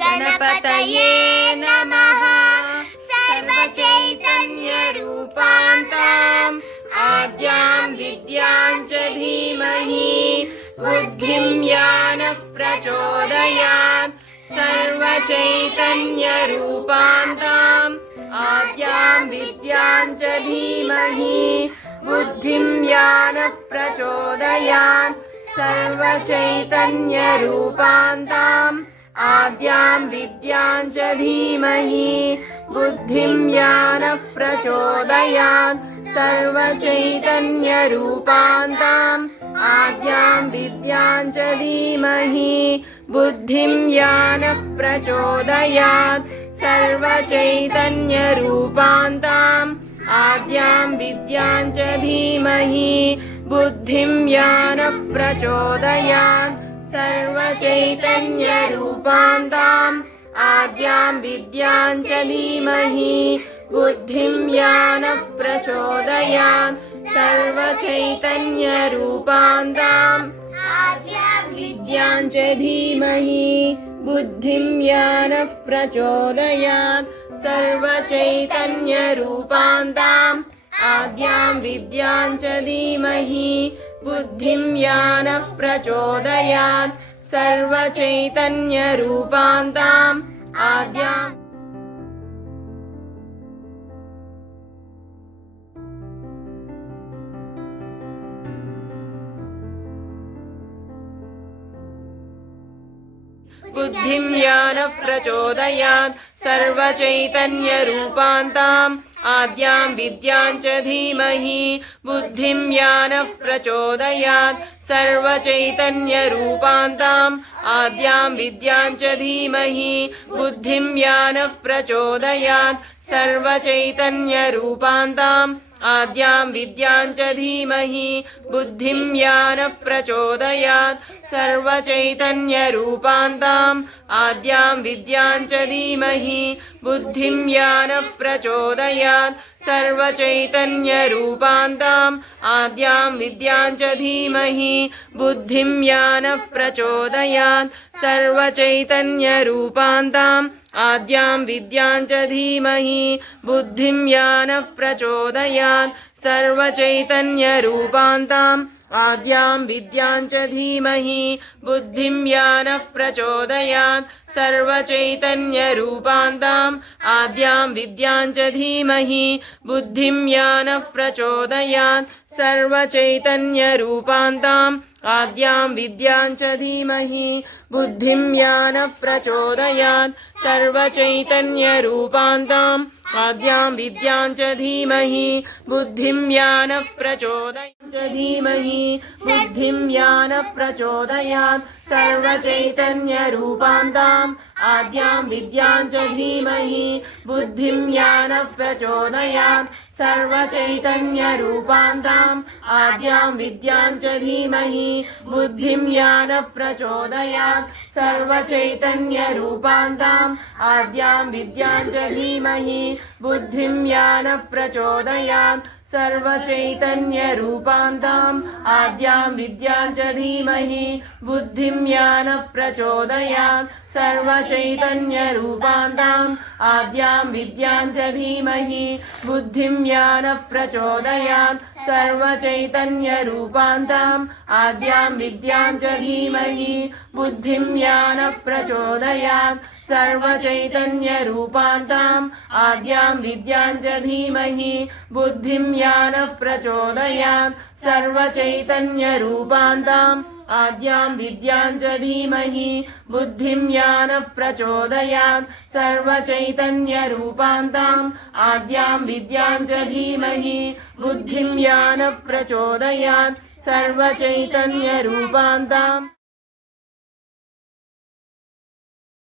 गणपतये नमः। सर्वचैतन्यरूपान्ताम् आद्यां विद्यां च धीमहि बुद्धिं यानः प्रचोदयात्। सर्वचैतन्यरूपान्ताम् आद्यां विद्यां च धीमहि बुद्धिं यानः प्रचोदयात्। सर्वचैतन्यरूपान्ताम् आद्यां विद्यां च धीमहि बुद्धिं यानः प्रचोदयात्। सर्वचैतन्यरूपान्ताम् आद्यां विद्यां च धीमहि बुद्धिं यानः प्रचोदयात्। सर्वचैतन्यरूपान्ताम् आद्यां विद्यां च धीमहि बुद्धिं यानः प्रचोदयात्। सर्वचैतन्यरूपान्ताम् आद्यां विद्यां च धीमहि बुद्धिं यानः प्रचोदयात्। सर्वचैतन्यरूपान्ताम् आद्यां विद्यां च धीमहि बुद्धिं यानः प्रचोदयात्। सर्वचैतन्यरूपान्ताम् आद्यां विद्यां च धीमहि बुद्धिं यानः प्रचोदयात्। सर्वचैतन्यरूपान्ताम् आद्यां बुद्धिं यानः प्रचोदयात्। सर्वचैतन्यरूपान्ताम् आद्यां विद्यां च धीमहि बुद्धिं यानः प्रचोदयात्। सर्वचैतन्यरूपान्ताम् आद्यां विद्यां च धीमहि बुद्धिं यानः प्रचोदयात्। सर्वचैतन्यरूपान्ताम् आद्यां विद्यां च धीमहि बुद्धिं यानः प्रचोदयात्। सर्वचैतन्यरूपान्ताम् आद्यां विद्यां च धीमहि बुद्धिं यानः प्रचोदयात्। सर्वचैतन्यरूपान्ताम् आद्यां विद्यां च धीमहि बुद्धिं यानः प्रचोदयात्। सर्वचैतन्यरूपान्ताम् आद्यां विद्यां च धीमहि बुद्धिं यानः प्रचोदयात्। सर्वचैतन्यरूपान्ताम् आद्यां विद्यां च धीमहि बुद्धिं यानः प्रचोदयात्। सर्वचैतन्यरूपान्ताम् आद्यां विद्यां च धीमहि बुद्धिं यानः प्रचोदयात्। सर्वचैतन्यरूपान्ताम् आद्यां विद्यां च धीमहि बुद्धिं यानः प्रचोदयात्। सर्वचैतन्यरूपान्ताम् आद्यां विद्यां च धीमहि बुद्धिं यानः प्रचोदयात्। धीमहि बुद्धिं यानः प्रचोदयात्। सर्वचैतन्यरूपान्ताम् आद्यां विद्यां च धीमहि बुद्धिं यानः प्रचोदयात्। सर्वचैतन्यरूपान्ताम् आद्यां विद्यां च धीमहि बुद्धिं यानः प्रचोदयात्। सर्वचैतन्यरूपान्ताम् आद्यां विद्यां च धीमहि बुद्धिं यानः प्रचोदयात्। सर्वचैतन्यरूपान्ताम् आद्यां विद्यां च धीमहि बुद्धिं यानः प्रचोदयात्। सर्वचैतन्यरूपान्ताम् आद्यां विद्यां च धीमहि बुद्धिं यानः प्रचोदयात्। सर्वचैतन्यरूपान्ताम् आद्यां विद्यां च धीमहि बुद्धिं यानः प्रचोदयात्। सर्वचैतन्यरूपान्ताम् आद्यां विद्यां च धीमहि बुद्धिं यानः प्रचोदयात्। सर्वचैतन्यरूपान्ताम् आद्यां विद्यां च धीमहि बुद्धिं यानः प्रचोदयात्। सर्वचैतन्यरूपान्ताम् आद्यां विद्यां च धीमहि बुद्धिं यानः प्रचोदयात्। सर्वचैतन्यरूपान्ताम्